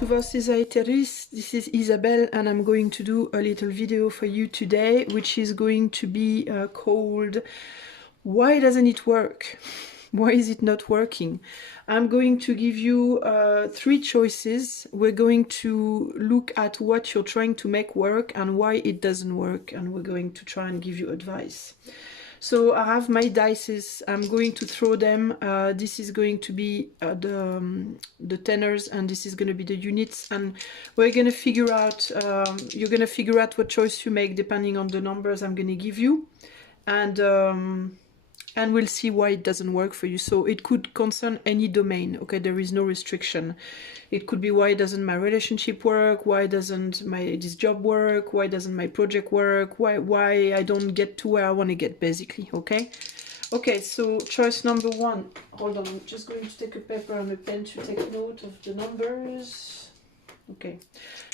to vos psychically. This is Isabelle, and I'm going to do a little video for you today, which is going to be called "Why Doesn't It Work? Why is it not working?" I'm going to give you 3 choices. We're going to look at what you're trying to make work and why it doesn't work, and we're going to try and give you advice. So I have my dices. I'm going to throw them. This is going to be the tenors, and this is going to be the units, and we're going to figure out, you're going to figure out what choice you make depending on the numbers I'm going to give you, and we'll see why it doesn't work for you. So it could concern any domain, okay? There is no restriction. It could be, why doesn't my relationship work? Why doesn't this job work? Why doesn't my project work? Why I don't get to where I want to get, basically, okay? Okay, so choice number 1. Hold on, I'm just going to take a paper and a pen to take note of the numbers. Okay,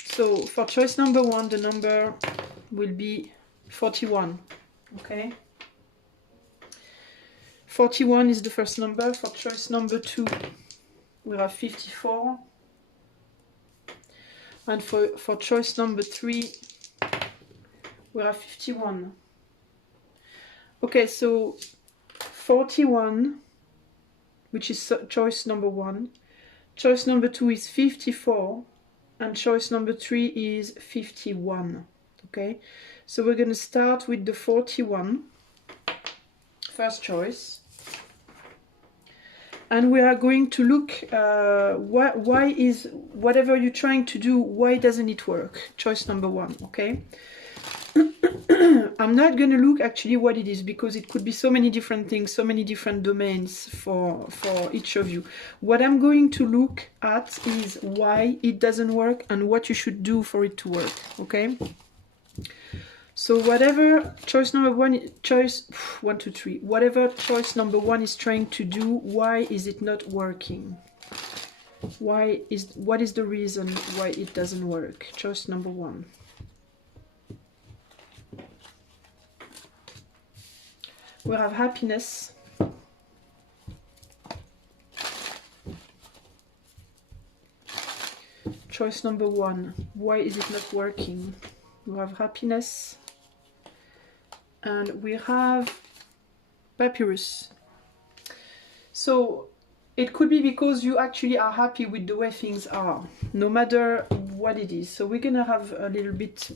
so for choice number 1, the number will be 41, okay? 41 is the first number. For choice number 2, we have 54. And for choice number 3, we have 51. Okay, so 41, which is choice number 1. Choice number 2 is 54. And choice number 3 is 51. Okay, so we're going to start with the 41. First choice, and we are going to look why is whatever you're trying to do, why doesn't it work? Choice number 1, okay? I'm not going to look actually what it is, because it could be so many different things, so many different domains for each of you. What I'm going to look at is why it doesn't work and what you should do for it to work, okay? So whatever choice number 1, whatever choice number 1 is trying to do, why is it not working? What is the reason why it doesn't work? Choice number 1. We have happiness. Choice number 1. Why is it not working? We have happiness. And we have Chapiters. So it could be because you actually are happy with the way things are, no matter what it is. So we're gonna have a little bit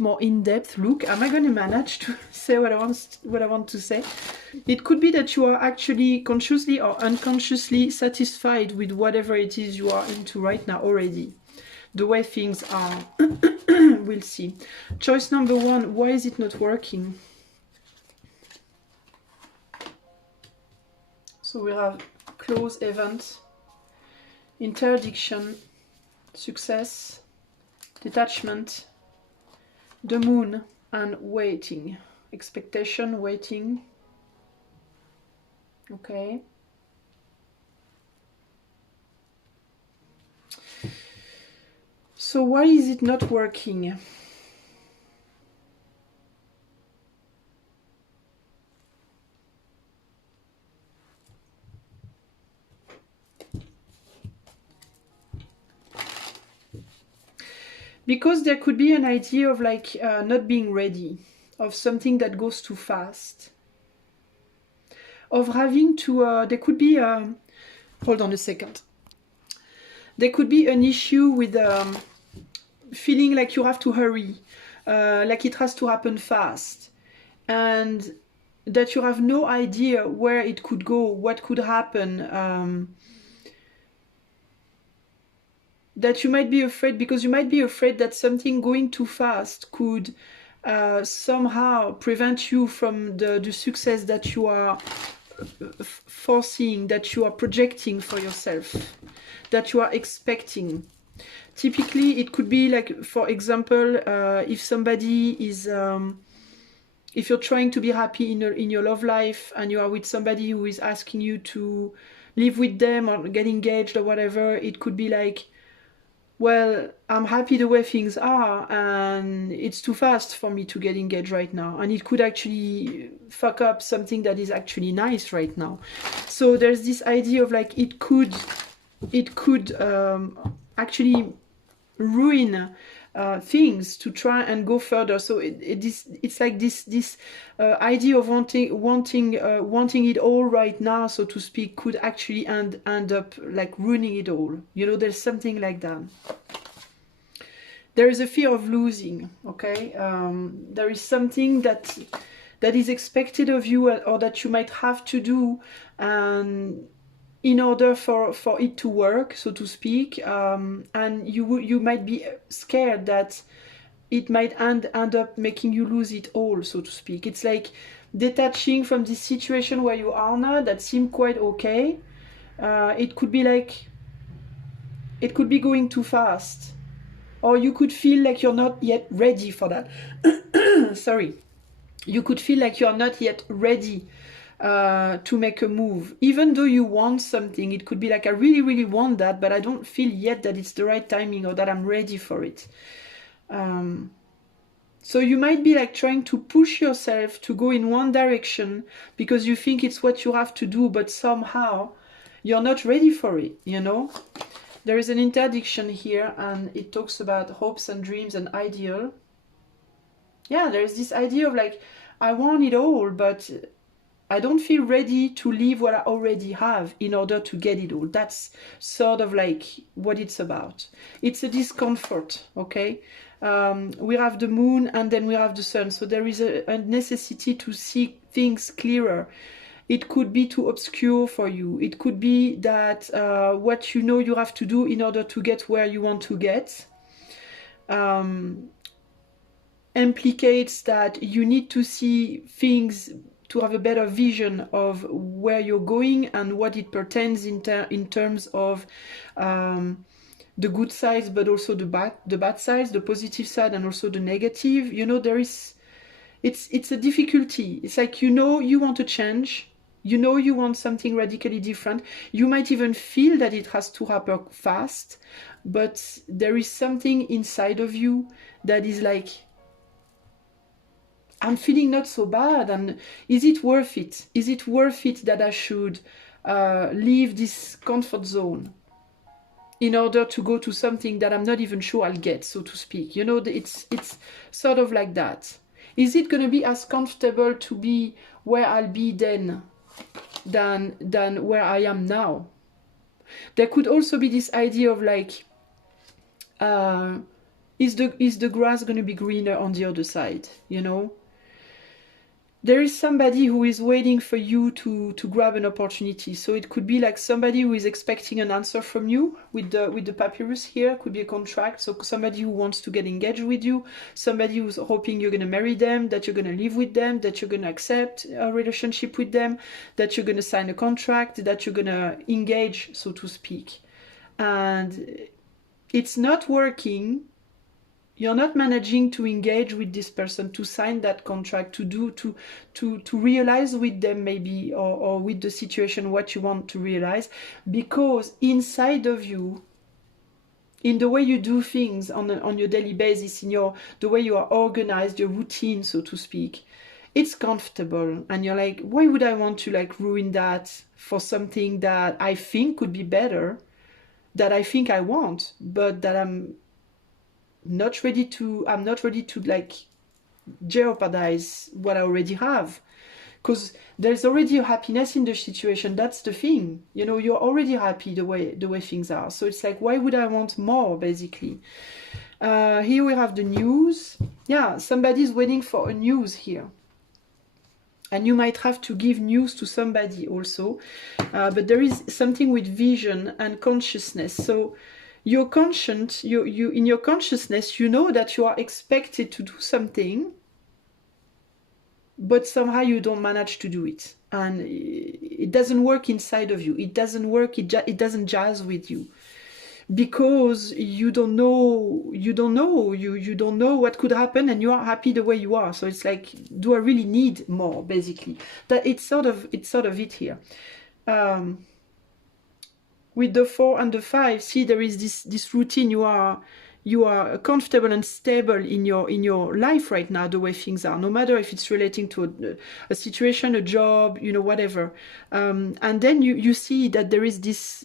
more in-depth look. Am I gonna manage to say what I want to say? It could be that you are actually consciously or unconsciously satisfied with whatever it is you are into right now already. The way things are. We'll see. Choice number 1, why is it not working? So we have close event, interdiction, success, detachment, the moon, and waiting. Expectation, waiting. Okay. So why is it not working? Because there could be an idea of like not being ready, of something that goes too fast, of having to, there could be, hold on a second. There could be an issue with feeling like you have to hurry, like it has to happen fast, and that you have no idea where it could go, what could happen, that you might be afraid, because you might be afraid that something going too fast could somehow prevent you from the success that you are foreseeing, that you are projecting for yourself, that you are expecting. Typically, it could be like, for example, if somebody is, if you're trying to be happy in your love life and you are with somebody who is asking you to live with them or get engaged or whatever, it could be like, well, I'm happy the way things are, and it's too fast for me to get engaged right now, and it could actually fuck up something that is actually nice right now. So there's this idea of like it could actually ruin things to try and go further. So it's like this idea of wanting it all right now, so to speak, could actually end up like ruining it all. You know, there's something like that. There is a fear of losing. Okay, there is something that is expected of you, or that you might have to do, and in order for it to work, so to speak, and you might be scared that it might end up making you lose it all, so to speak. It's like detaching from this situation where you are now that seem quite okay. It could be like, it could be going too fast, or you could feel like you're not yet ready for that. Sorry. You could feel like you're not yet ready to make a move, even though you want something. It could be like, I really, really want that, but I don't feel yet that it's the right timing, or that I'm ready for it. So you might be like trying to push yourself to go in one direction because you think it's what you have to do, but somehow you're not ready for it, you know? There is an interdiction here, and it talks about hopes and dreams and ideal. Yeah, there's this idea of like, I want it all, but I don't feel ready to leave what I already have in order to get it all. That's sort of like what it's about. It's a discomfort, okay? We have the moon, and then we have the sun. So there is a necessity to see things clearer. It could be too obscure for you. It could be that what you know you have to do in order to get where you want to get implicates that you need to see things to have a better vision of where you're going and what it pertains in terms of the good sides, but also the bad sides, the positive side, and also the negative. You know, there is, it's a difficulty. It's like, you know, you want to change. You know, you want something radically different. You might even feel that it has to happen fast, but there is something inside of you that is like, I'm feeling not so bad, and is it worth it? Is it worth it that I should leave this comfort zone in order to go to something that I'm not even sure I'll get, so to speak? You know, it's sort of like that. Is it going to be as comfortable to be where I'll be then than where I am now? There could also be this idea of like, is the grass going to be greener on the other side, you know? There is somebody who is waiting for you to grab an opportunity. So it could be like somebody who is expecting an answer from you with the papyrus here. It could be a contract. So somebody who wants to get engaged with you, somebody who's hoping you're going to marry them, that you're going to live with them, that you're going to accept a relationship with them, that you're going to sign a contract, that you're going to engage, so to speak. And it's not working. You're not managing to engage with this person, to sign that contract, to realize with them maybe, or with the situation what you want to realize, because inside of you, in the way you do things on your daily basis, in the way you are organized, your routine, so to speak, it's comfortable, and you're like, why would I want to like ruin that for something that I think could be better, that I think I want, but that I'm not ready to like jeopardize what I already have, because there's already a happiness in the situation. That's the thing, you know, you're already happy the way things are. So it's like, why would I want more, basically? Here we have the news. Yeah, somebody's waiting for a news here, and you might have to give news to somebody also, but there is something with vision and consciousness. So you're conscient, you in your consciousness, you know that you are expected to do something, but somehow you don't manage to do it, and it doesn't work inside of you. It doesn't work. It doesn't jazz with you, because you don't know what could happen, and you are happy the way you are. So it's like, do I really need more? Basically, that it's sort of it here. with the 4 and the 5, see, there is this routine. You are comfortable and stable in your life right now, the way things are, no matter if it's relating to a situation, a job, you know, whatever. And then you see that there is this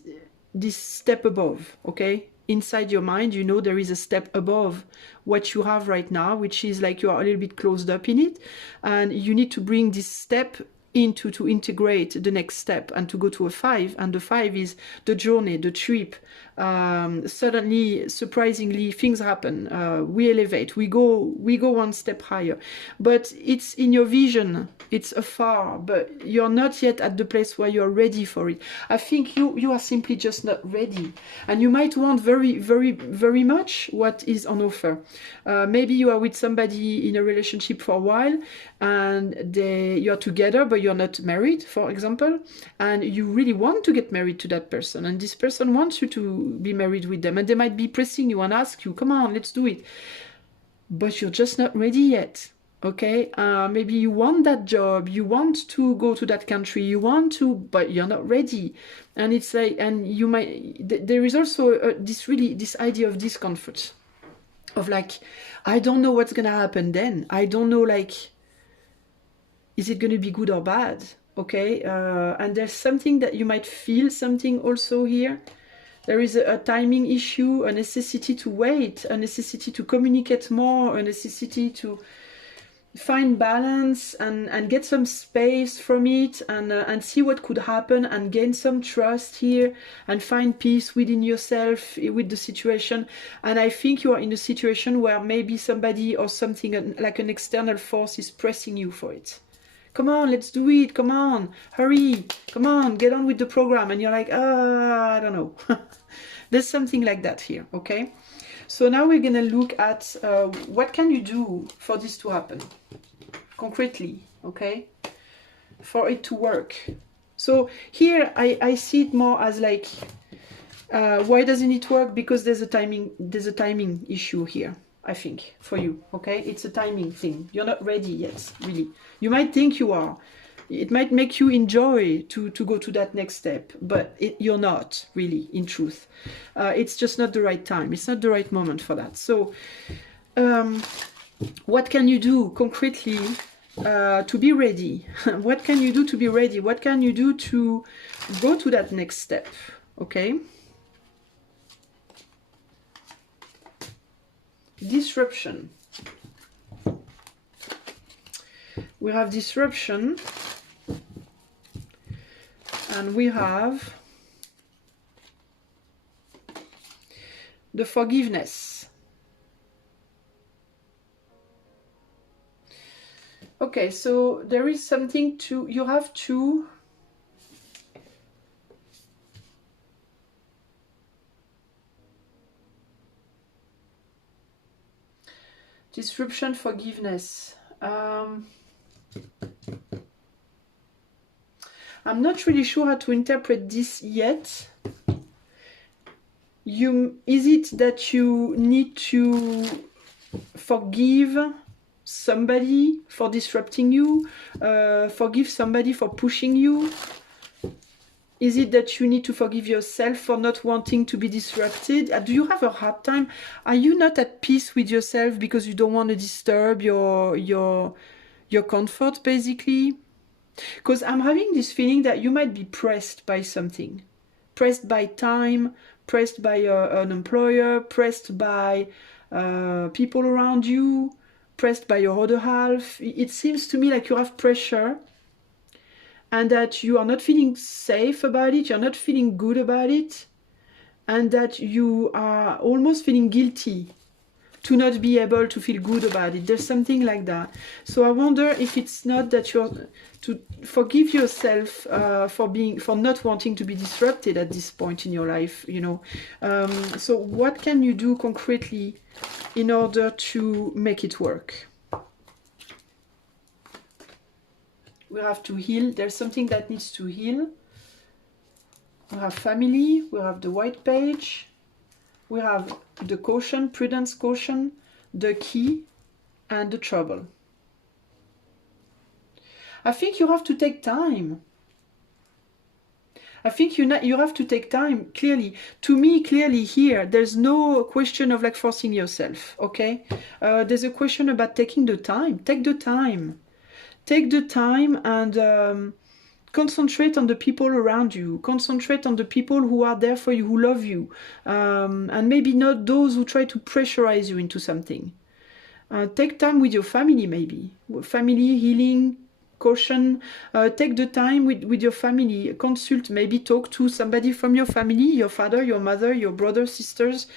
step above, okay? Inside your mind, you know, there is a step above what you have right now, which is like you are a little bit closed up in it, and you need to bring this step into to integrate the next step and to go to a 5. And the 5 is the journey, the trip. Suddenly, surprisingly, things happen. We elevate, we go one step higher, but it's in your vision, it's afar, but you're not yet at the place where you're ready for it. I think you are simply just not ready, and you might want very, very, very much what is on offer. Maybe you are with somebody in a relationship for a while, and you're together, but you're not married, for example, and you really want to get married to that person, and this person wants you to be married with them, and they might be pressing you and ask you, come on, let's do it, but you're just not ready yet, okay? Maybe you want that job, you want to go to that country, you want to, but you're not ready. And it's like, and you might, there is also this idea of discomfort, of like, I don't know what's gonna happen then. I don't know, like, is it gonna be good or bad? Okay, and there's something that you might feel something also here. There is a timing issue, a necessity to wait, a necessity to communicate more, a necessity to find balance and get some space from it, and see what could happen, and gain some trust here, and find peace within yourself with the situation. And I think you are in a situation where maybe somebody or something like an external force is pressing you for it. Come on, let's do it. Come on, hurry. Come on, get on with the program. And you're like, I don't know. There's something like that here, okay? So now we're going to look at what can you do for this to happen concretely, okay? For it to work. So here I see it more as like, why doesn't it work? Because there's a timing issue here. I think, for you, okay? It's a timing thing. You're not ready yet, really. You might think you are. It might make you enjoy to go to that next step, but you're not, really, in truth. It's just not the right time. It's not the right moment for that. So, what can you do concretely to be ready? What can you do to be ready? What can you do to go to that next step, okay? Disruption. We have disruption, and we have the forgiveness. Okay, so there is something you have to disruption, forgiveness. I'm not really sure how to interpret this yet. Is it that you need to forgive somebody for disrupting you? Forgive somebody for pushing you? Is it that you need to forgive yourself for not wanting to be disrupted? Do you have a hard time? Are you not at peace with yourself because you don't want to disturb your comfort, basically? Because I'm having this feeling that you might be pressed by something. Pressed by time, pressed by an employer, pressed by people around you, pressed by your other half. It seems to me like you have pressure, and that you are not feeling safe about it, you're not feeling good about it, and that you are almost feeling guilty to not be able to feel good about it. There's something like that. So I wonder if it's not that you're to forgive yourself for not wanting to be disrupted at this point in your life, you know. So what can you do concretely in order to make it work? We have to heal. There's something that needs to heal. We have family. We have the white page. We have the caution, prudence, caution, the key, and the trouble. I think you have to take time. I think you have to take time, clearly. To me, clearly here, there's no question of like forcing yourself, okay? There's a question about taking the time. Take the time. Take the time and concentrate on the people around you. Concentrate on the people who are there for you, who love you. And maybe not those who try to pressurize you into something. Take time with your family, maybe. Family, healing, caution. Take the time with your family. Consult, maybe talk to somebody from your family, your father, your mother, your brothers, sisters,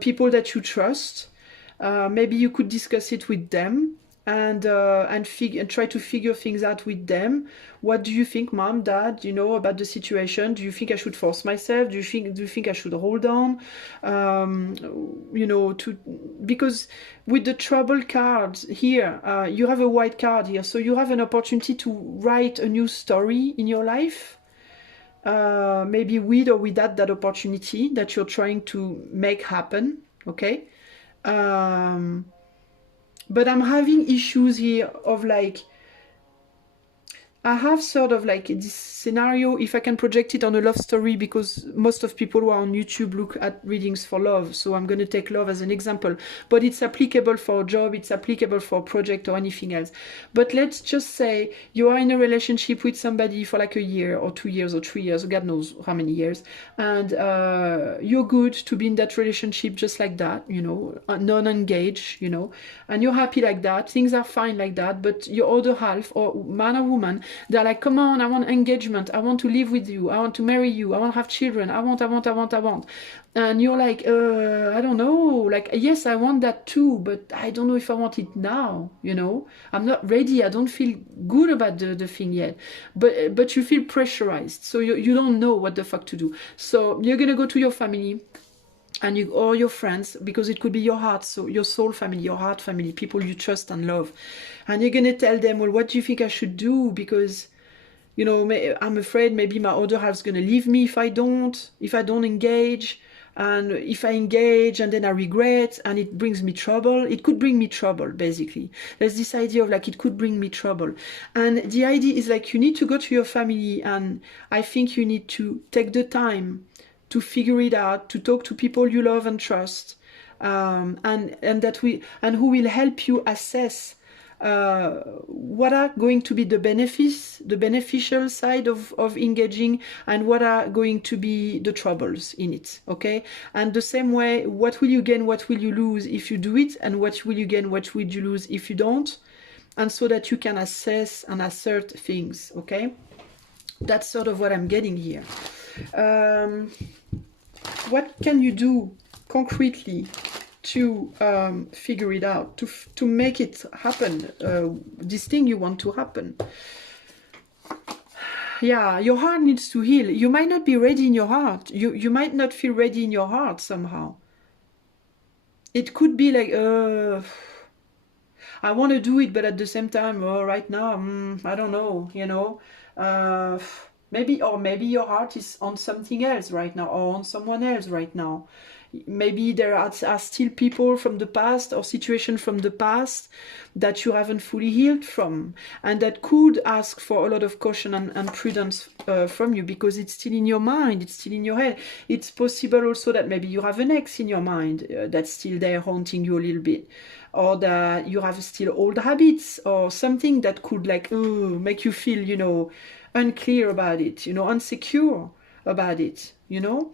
people that you trust. Maybe you could discuss it with them and try to figure things out with them. What do you think, mom, dad, you know, about the situation? Do you think I should force myself? Do you think I should hold on? You know, because with the trouble cards here, you have a white card here, so you have an opportunity to write a new story in your life. Maybe with or without that opportunity that you're trying to make happen, okay? But I'm having issues here of like, I have sort of like this scenario, if I can project it on a love story, because most of people who are on YouTube look at readings for love. So I'm going to take love as an example. But it's applicable for a job, it's applicable for a project or anything else. But let's just say you are in a relationship with somebody for like a year or 2 years or 3 years, God knows how many years. And you're good to be in that relationship just like that, you know, non-engaged, you know. And you're happy like that, things are fine like that. But your other half, or man or woman, they're like, come on, I want engagement, I want to live with you, I want to marry you, I want to have children, I want. And you're like, I don't know, like, yes, I want that too, but I don't know if I want it now, you know? I'm not ready, I don't feel good about the thing yet. But you feel pressurized, so you don't know what the fuck to do. So you're gonna go to your family, and or your friends, because it could be your heart, so your soul family, your heart family, people you trust and love, and you're gonna tell them, well, what do you think I should do? Because, you know, I'm afraid maybe my other half's gonna leave me if I don't engage, and if I engage and then I regret and it brings me trouble. It could bring me trouble, basically. There's this idea of like, it could bring me trouble, and the idea is like, you need to go to your family, and I think you need to take the time to figure it out, to talk to people you love and trust, and who will help you assess what are going to be the beneficial side of engaging, and what are going to be the troubles in it, okay? And the same way, what will you gain, what will you lose if you do it, and what will you gain, what will you lose if you don't, and so that you can assess and assert things, okay? That's sort of what I'm getting here. What can you do concretely to figure it out, to make it happen, this thing you want to happen? Yeah, your heart needs to heal. You might not be ready in your heart. You might not feel ready in your heart somehow. It could be like, I want to do it, but at the same time, right now, I don't know, you know. Maybe your heart is on something else right now, or on someone else right now. Maybe there are still people from the past or situations from the past that you haven't fully healed from, and that could ask for a lot of caution and prudence from you, because it's still in your mind, it's still in your head. It's possible also that maybe you have an ex in your mind that's still there haunting you a little bit, or that you have still old habits or something that could like make you feel, you know, unclear about it, you know, insecure about it, you know.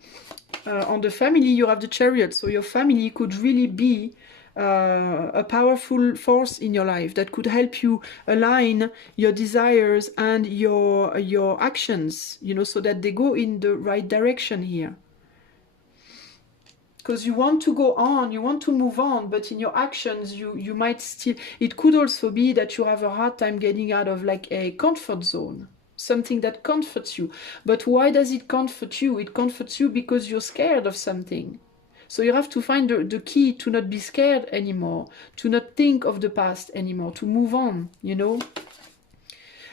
On the family, you have the Chariot, so your family could really be a powerful force in your life that could help you align your desires and your actions, you know, so that they go in the right direction here. Because you want to go on, you want to move on, but in your actions, you might still... It could also be that you have a hard time getting out of like a comfort zone. Something that comforts you. But why does it comfort you? It comforts you because you're scared of something. So you have to find the key to not be scared anymore, to not think of the past anymore, to move on, you know.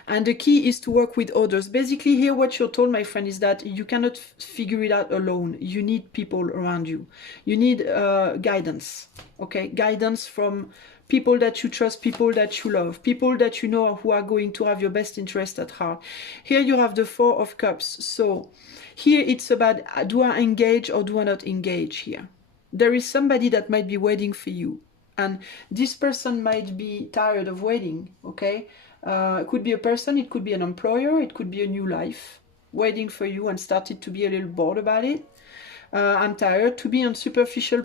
And the key is to work with others. Basically here what you're told, my friend, is that you cannot figure it out alone. You need people around you. You need guidance, okay? Guidance from people that you trust, people that you love, people that you know who are going to have your best interest at heart. Here you have the Four of Cups. So here it's about, do I engage or do I not engage here? There is somebody that might be waiting for you. And this person might be tired of waiting, okay? It could be a person, it could be an employer, it could be a new life waiting for you and started to be a little bored about it. I'm tired to be on superficial,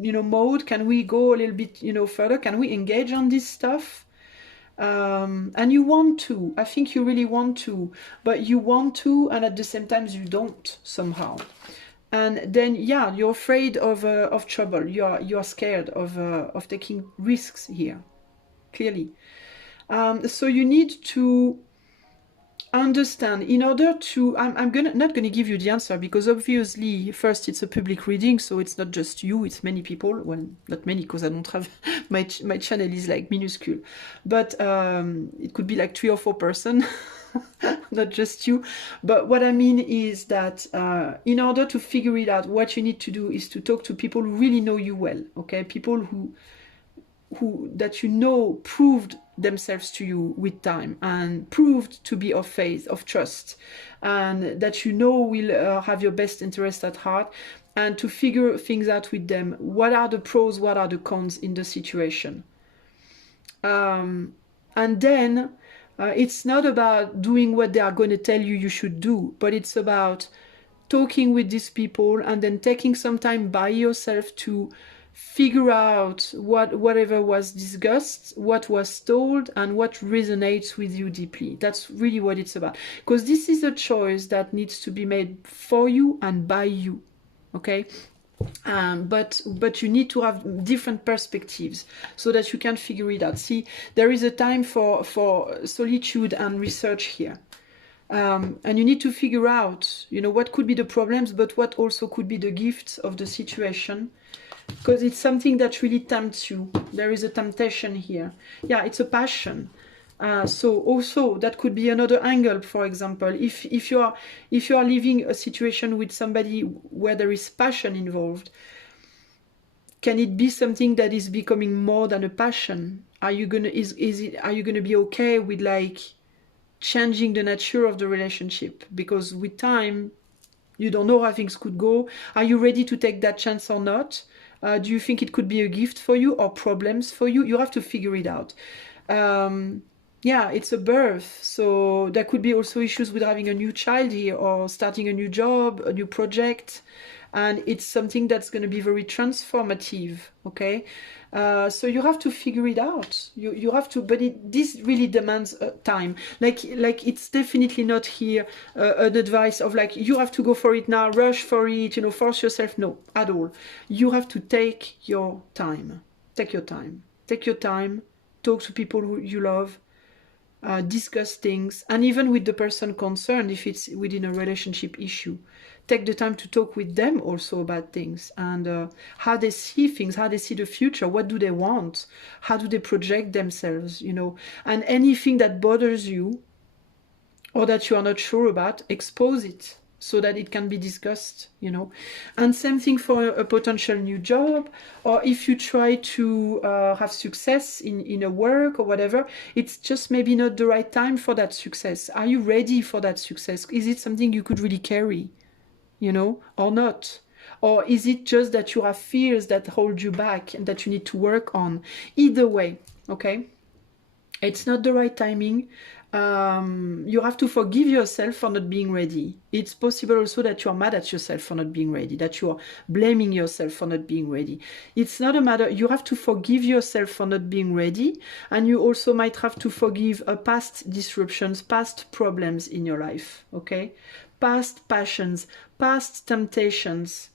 mode. Can we go a little bit, further? Can we engage on this stuff? And you want to. I think you really want to. But you want to, and at the same time you don't somehow. And then, yeah, you're afraid of trouble. You're scared of taking risks here, clearly. So you need to understand, in order to, I'm not gonna give you the answer, because obviously first it's a public reading, so it's not just you, it's many people. Well, not many, because I don't have my channel is like minuscule, but it could be like 3 or 4 person not just you. But what I mean is that in order to figure it out, what you need to do is to talk to people who really know you well, okay? People who that proved themselves to you with time and proved to be of faith, of trust, and that will have your best interest at heart, and to figure things out with them. What are the pros, what are the cons in the situation? And then it's not about doing what they are going to tell you should do, but it's about talking with these people and then taking some time by yourself to figure out whatever was discussed, what was told, and what resonates with you deeply. That's really what it's about. Because this is a choice that needs to be made for you and by you, okay? But you need to have different perspectives so that you can figure it out. See, there is a time for solitude and research here. And you need to figure out, what could be the problems, but what also could be the gifts of the situation. Because it's something that really tempts you. There is a temptation here. Yeah, it's a passion. So also that could be another angle. For example, if you are living a situation with somebody where there is passion involved, can it be something that is becoming more than a passion? Are you gonna be okay with like changing the nature of the relationship? Because with time, you don't know how things could go. Are you ready to take that chance or not? Do you think it could be a gift for you or problems for you? You have to figure it out. Yeah, it's a birth, so there could be also issues with having a new child here, or starting a new job, a new project, and it's something that's going to be very transformative, okay? So you have to figure it out. You have to, but this really demands time. Like it's definitely not here an advice of like, you have to go for it now, rush for it, force yourself. No, at all. You have to take your time. Take your time. Take your time. Talk to people who you love. Discuss things, and even with the person concerned, if it's within a relationship issue, take the time to talk with them also about things, and how they see things, how they see the future, what do they want, how do they project themselves, and anything that bothers you or that you are not sure about, expose it so that it can be discussed, And same thing for a potential new job, or if you try to have success in a work or whatever, it's just maybe not the right time for that success. Are you ready for that success? Is it something you could really carry, or not? Or is it just that you have fears that hold you back and that you need to work on? Either way, okay? It's not the right timing. You have to forgive yourself for not being ready. It's possible also that you are mad at yourself for not being ready, that you are blaming yourself for not being ready. It's not a matter, you have to forgive yourself for not being ready, and you also might have to forgive past disruptions, past problems in your life, okay? Past passions, past temptations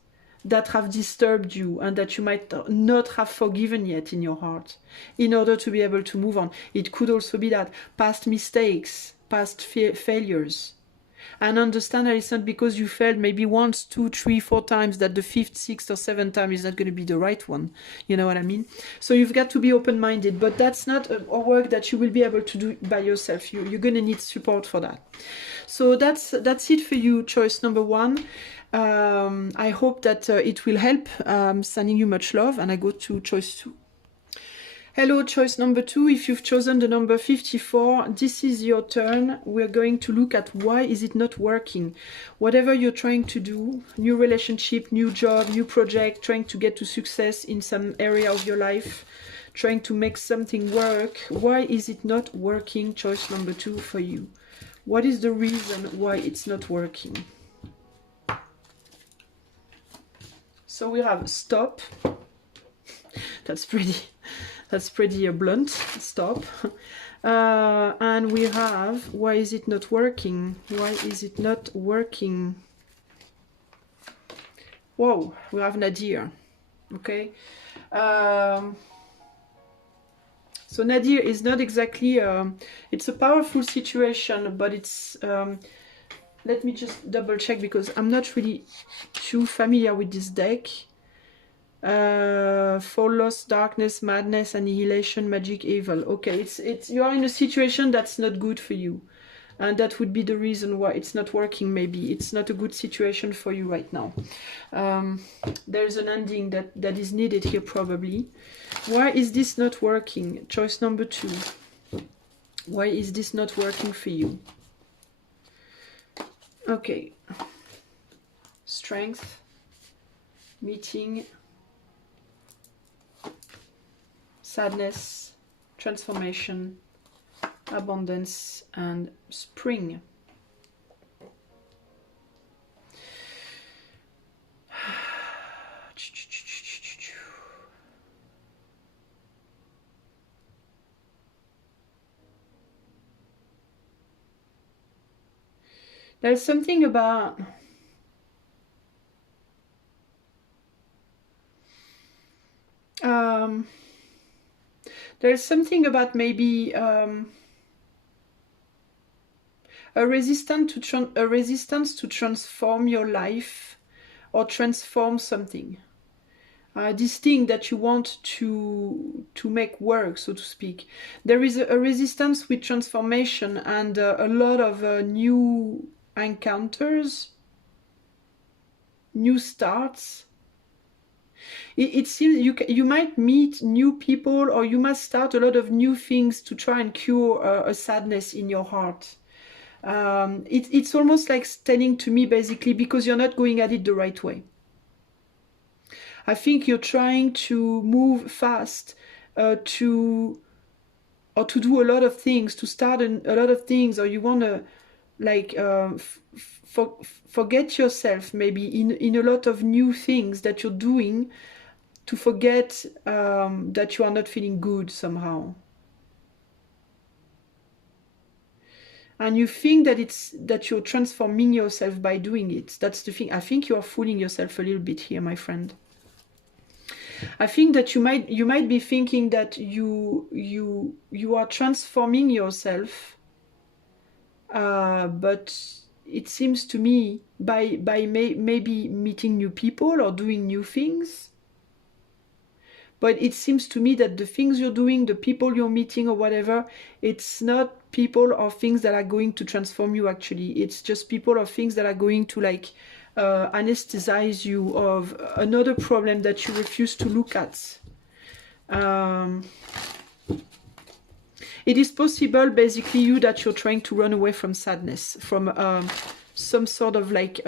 that have disturbed you and that you might not have forgiven yet in your heart, in order to be able to move on. It could also be that past mistakes, past failures. And understand that it's not because you failed maybe once, 2, 3, 4 times that the 5th, 6th or 7th time is not going to be the right one. You know what I mean? So you've got to be open-minded, but that's not a work that you will be able to do by yourself. You're going to need support for that. So that's it for you, choice number 1. I hope that it will help. Sending you much love, and I go to choice 2. Hello, choice number 2. If you've chosen the number 54, this is your turn. We're going to look at why is it not working. Whatever you're trying to do, new relationship, new job, new project, trying to get to success in some area of your life, trying to make something work, why is it not working? Choice number 2 for you. What is the reason why it's not working? So we have stop. That's pretty blunt. Stop. And we have why is it not working? Why is it not working? Whoa, we have Nadir. Okay. So Nadir is not exactly, it's a powerful situation, but it's, let me just double check because I'm not really too familiar with this deck. For loss, darkness, madness, annihilation, magic, evil. Okay, you are in a situation that's not good for you, and that would be the reason why it's not working. Maybe it's not a good situation for you right now. There's an ending that is needed here probably. Why is this not working? Choice number 2. Why is this not working for you? Okay. Strength, meeting, sadness, transformation, abundance, and spring. There's something about there's something about maybe a resistance to transform your life or transform something. This thing that you want to make work, so to speak. There is a resistance with transformation and a lot of new encounters, new starts. It seems you might meet new people, or you must start a lot of new things to try and cure a sadness in your heart. It's almost like telling to me basically because you're not going at it the right way. I think you're trying to move fast to do a lot of things, to start a lot of things, or you want to like forget yourself maybe in a lot of new things that you're doing, to forget that you are not feeling good somehow. And you think that you're transforming yourself by doing it. That's the thing. I think you are fooling yourself a little bit here, my friend. I think that you might be thinking that you are transforming yourself, but it seems to me by maybe meeting new people or doing new things. But it seems to me that the things you're doing, the people you're meeting or whatever, it's not people or things that are going to transform you actually. It's just people or things that are going to like anesthetize you of another problem that you refuse to look at. It is possible basically that you're trying to run away from sadness, from some sort of like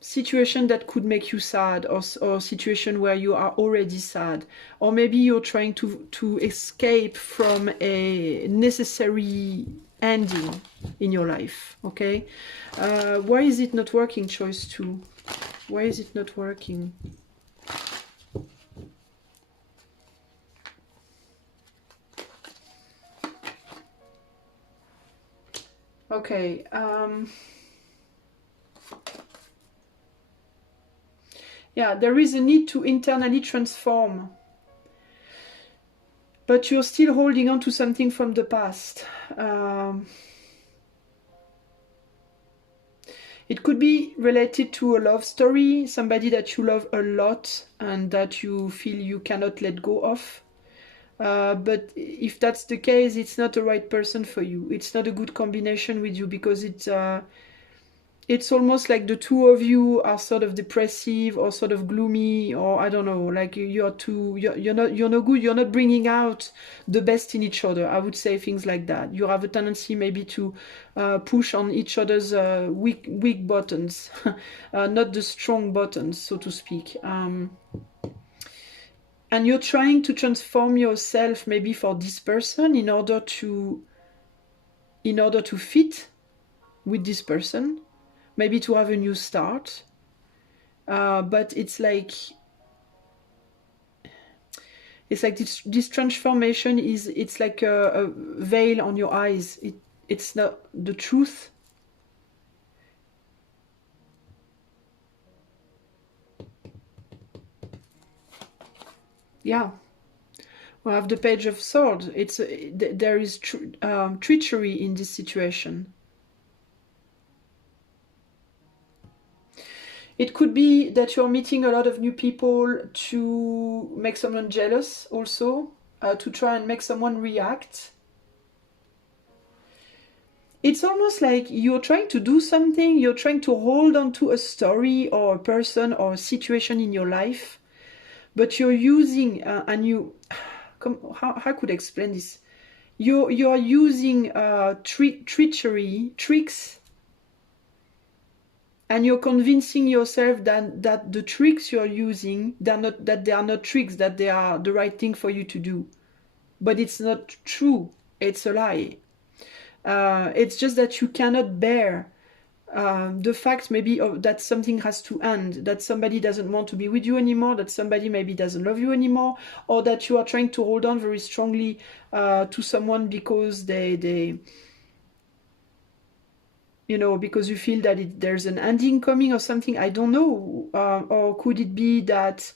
situation that could make you sad, or situation where you are already sad, or maybe you're trying to escape from a necessary ending in your life. Okay, why is it not working? Choice 2. Why is it not working? Okay, yeah, there is a need to internally transform, but you're still holding on to something from the past. It could be related to a love story, somebody that you love a lot and that you feel you cannot let go of. But if that's the case, it's not the right person for you. It's not a good combination with you, because it's almost like the two of you are sort of depressive or sort of gloomy, or I don't know, like you're no good, you're not bringing out the best in each other. I would say things like that. You have a tendency maybe to push on each other's weak buttons, not the strong buttons, so to speak. And you're trying to transform yourself maybe for this person in order to fit with this person, maybe to have a new start. But it's like this transformation it's like a veil on your eyes. It's not the truth. Yeah. We have the Page of Swords. There is treachery in this situation. It could be that you're meeting a lot of new people to make someone jealous also, to try and make someone react. It's almost like you're trying to do something, you're trying to hold on to a story or a person or a situation in your life, but you're using, how could I explain this? You're using treachery, tricks, and you're convincing yourself that the tricks you're using, that they are not tricks, that they are the right thing for you to do. But it's not true. It's a lie. It's just that you cannot bear the fact maybe that something has to end, that somebody doesn't want to be with you anymore, that somebody maybe doesn't love you anymore, or that you are trying to hold on very strongly to someone because because you feel that there's an ending coming or something. I don't know. Or could it be that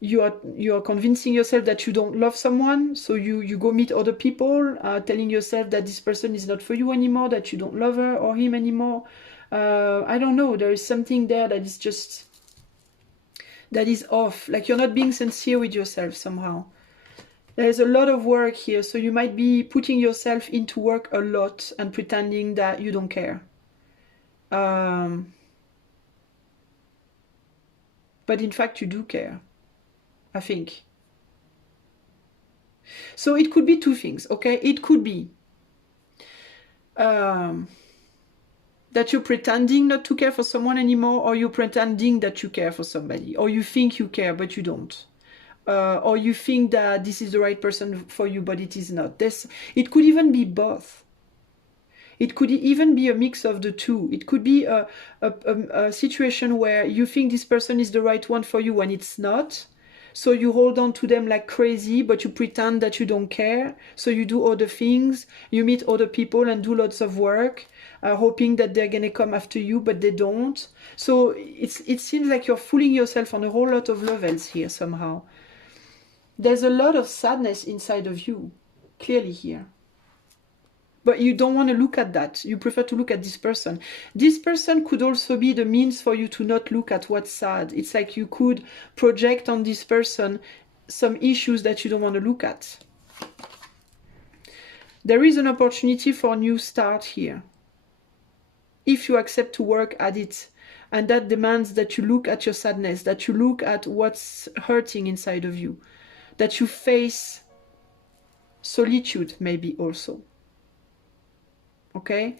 you are convincing yourself that you don't love someone, so you go meet other people, telling yourself that this person is not for you anymore, that you don't love her or him anymore. I don't know. There is something there that is off. Like you're not being sincere with yourself somehow. There's a lot of work here, so you might be putting yourself into work a lot and pretending that you don't care. But in fact, you do care, I think. So it could be two things, okay? It could be that you're pretending not to care for someone anymore, or you're pretending that you care for somebody, or you think you care, but you don't. Or you think that this is the right person for you, but it is not. It could even be both. It could even be a mix of the two. It could be a situation where you think this person is the right one for you when it's not. So you hold on to them like crazy, but you pretend that you don't care. So you do other things. You meet other people and do lots of work, hoping that they're going to come after you, but they don't. So it seems like you're fooling yourself on a whole lot of levels here somehow. There's a lot of sadness inside of you, clearly here. But you don't want to look at that. You prefer to look at this person. This person could also be the means for you to not look at what's sad. It's like you could project on this person some issues that you don't want to look at. There is an opportunity for a new start here, if you accept to work at it. And that demands that you look at your sadness, that you look at what's hurting inside of you, that you face solitude maybe also. Okay,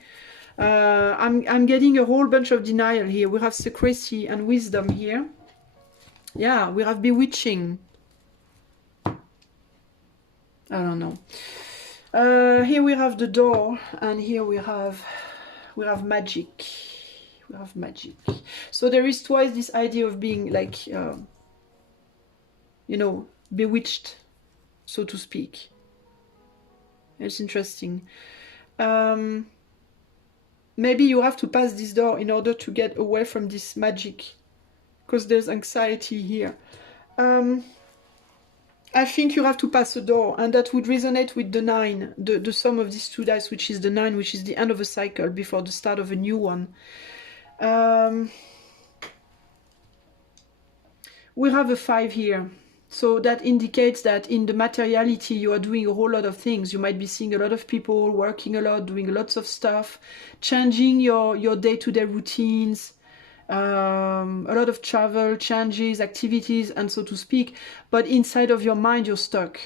I'm getting a whole bunch of denial here. We have secrecy and wisdom here. Yeah, we have bewitching. I don't know. Here we have the door, and here we have magic. We have magic. So there is twice this idea of being like, bewitched, so to speak. It's interesting. Maybe you have to pass this door in order to get away from this magic, because there's anxiety here. I think you have to pass a door, and that would resonate with the 9, the sum of these two dice, which is the 9, which is the end of a cycle before the start of a new one. We have a 5 here. So that indicates that in the materiality, you are doing a whole lot of things. You might be seeing a lot of people, working a lot, doing lots of stuff, changing your day-to-day routines, a lot of travel, changes, activities, and so to speak. But inside of your mind, you're stuck.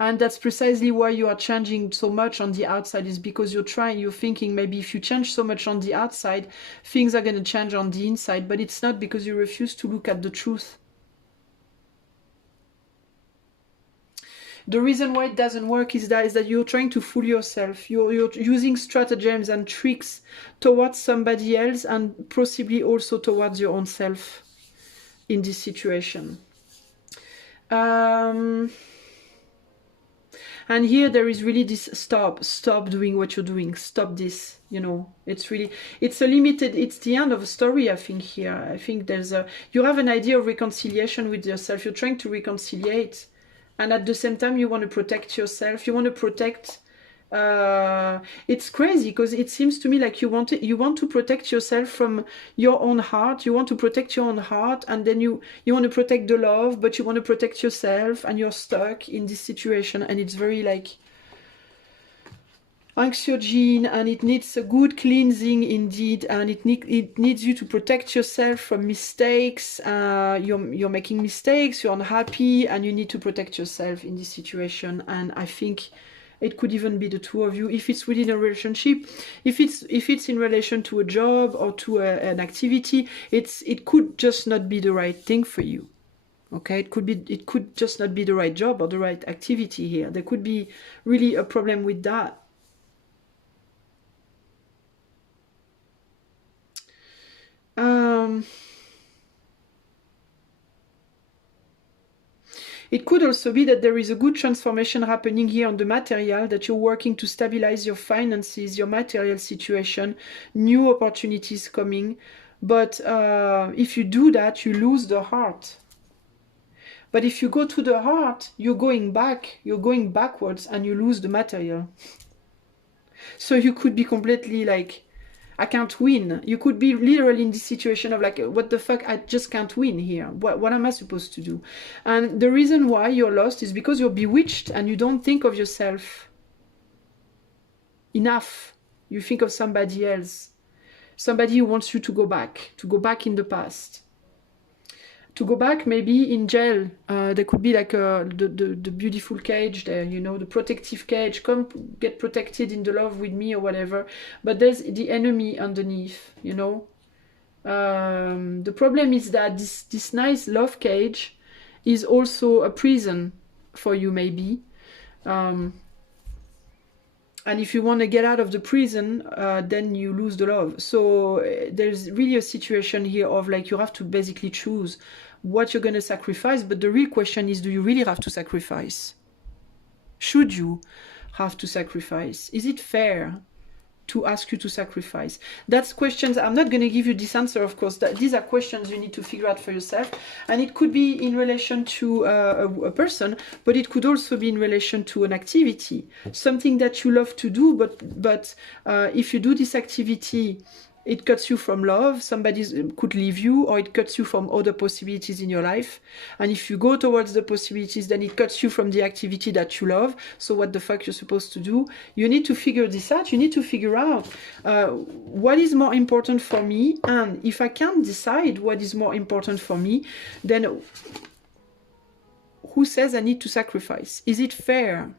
And that's precisely why you are changing so much on the outside, is because you're thinking maybe if you change so much on the outside, things are going to change on the inside. But it's not, because you refuse to look at the truth. The reason why it doesn't work is that you're trying to fool yourself. You're using stratagems and tricks towards somebody else, and possibly also towards your own self in this situation. And here there is really this stop doing what you're doing, stop this, you know. It's the end of a story, I think. Here I think you have an idea of reconciliation with yourself. You're trying to reconciliate, and at the same time you want to protect yourself. You want to protect, it's crazy, because it seems to me like you want to protect yourself from your own heart. You want to protect your own heart, and then you want to protect the love, but you want to protect yourself, and you're stuck in this situation, and it's very like anxiogene, and it needs a good cleansing indeed, and it needs you to protect yourself from mistakes. You're making mistakes, you're unhappy, and you need to protect yourself in this situation. And I think it could even be the two of you, if it's within a relationship. If it's in relation to a job or to an activity, it could just not be the right thing for you. Okay, it could just not be the right job or the right activity here. There could be really a problem with that. It could also be that there is a good transformation happening here on the material, that you're working to stabilize your finances, your material situation, new opportunities coming. But if you do that, you lose the heart. But if you go to the heart, you're going backwards, and you lose the material. So you could be completely like, I can't win. You could be literally in this situation of like, what the fuck, I just can't win here. What am I supposed to do? And the reason why you're lost is because you're bewitched, and you don't think of yourself enough. You think of somebody else. Somebody who wants you to go back in the past. To go back maybe in jail. There could be like the beautiful cage there, you know, the protective cage. Come get protected in the love with me or whatever. But there's the enemy underneath, you know. The problem is that this nice love cage is also a prison for you, maybe. And if you want to get out of the prison, then you lose the love. So there's really a situation here of like, you have to basically choose what you're going to sacrifice. But the real question is, do you really have to sacrifice? Should you have to sacrifice? Is it fair to ask you to sacrifice? That's questions. I'm not going to give you this answer, of course. These are questions you need to figure out for yourself. And it could be in relation to a person, but it could also be in relation to an activity, something that you love to do, but if you do this activity, it cuts you from love. Somebody could leave you, or it cuts you from other possibilities in your life. And if you go towards the possibilities, then it cuts you from the activity that you love. So what the fuck you're supposed to do? You need to figure this out. You need to figure out what is more important for me. And if I can't decide what is more important for me, then who says I need to sacrifice? Is it fair?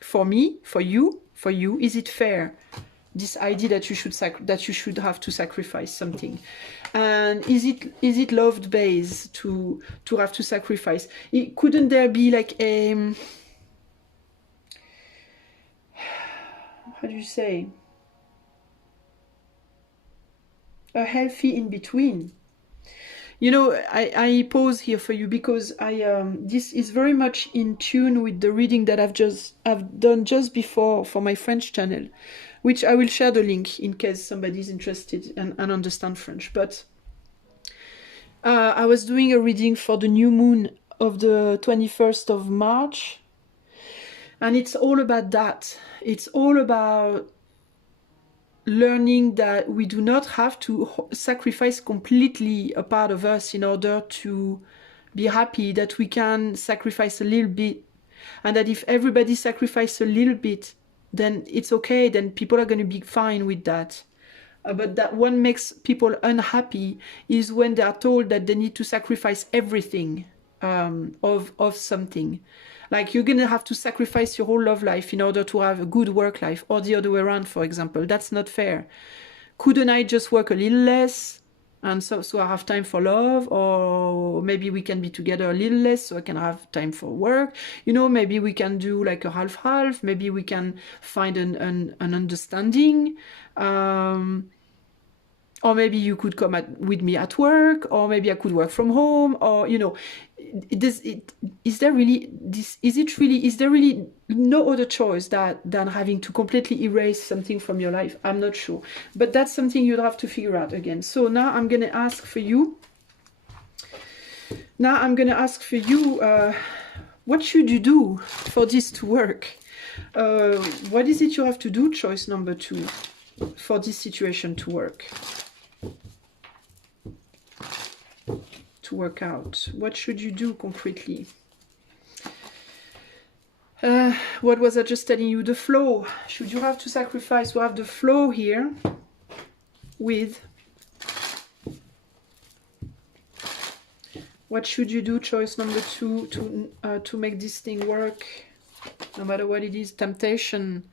For me, for you, is it fair? This idea that you should have to sacrifice something, and is it love based to have to sacrifice? Couldn't there be like a, how do you say, a healthy in between? You know, I pause here for you because this is very much in tune with the reading that I've done just before for my French channel, which I will share the link in case somebody's interested and understand French. But I was doing a reading for the new moon of the 21st of March, and it's all about that. It's all about learning that we do not have to sacrifice completely a part of us in order to be happy that we can sacrifice a little bit, and that if everybody sacrifices a little bit, then it's okay, then people are going to be fine with that. But that what makes people unhappy is when they are told that they need to sacrifice everything of something. Like you're going to have to sacrifice your whole love life in order to have a good work life, or the other way around, for example. That's not fair. Couldn't I just work a little less, and so I have time for love? Or maybe we can be together a little less so I can have time for work. You know, maybe we can do like a half-half. Maybe we can find an understanding. Or maybe you could come with me at work, or maybe I could work from home, or, you know, is there really no other choice than having to completely erase something from your life? I'm not sure. But that's something you'd have to figure out again. So now I'm going to ask for you. What should you do for this to work? What is it you have to do, choice number 2, for this situation to work? To work out. What should you do concretely? What was I just telling you? The flow. Should you have to sacrifice? We have the flow here with. What should you do? Choice number 2 to make this thing work, no matter what it is. Temptation.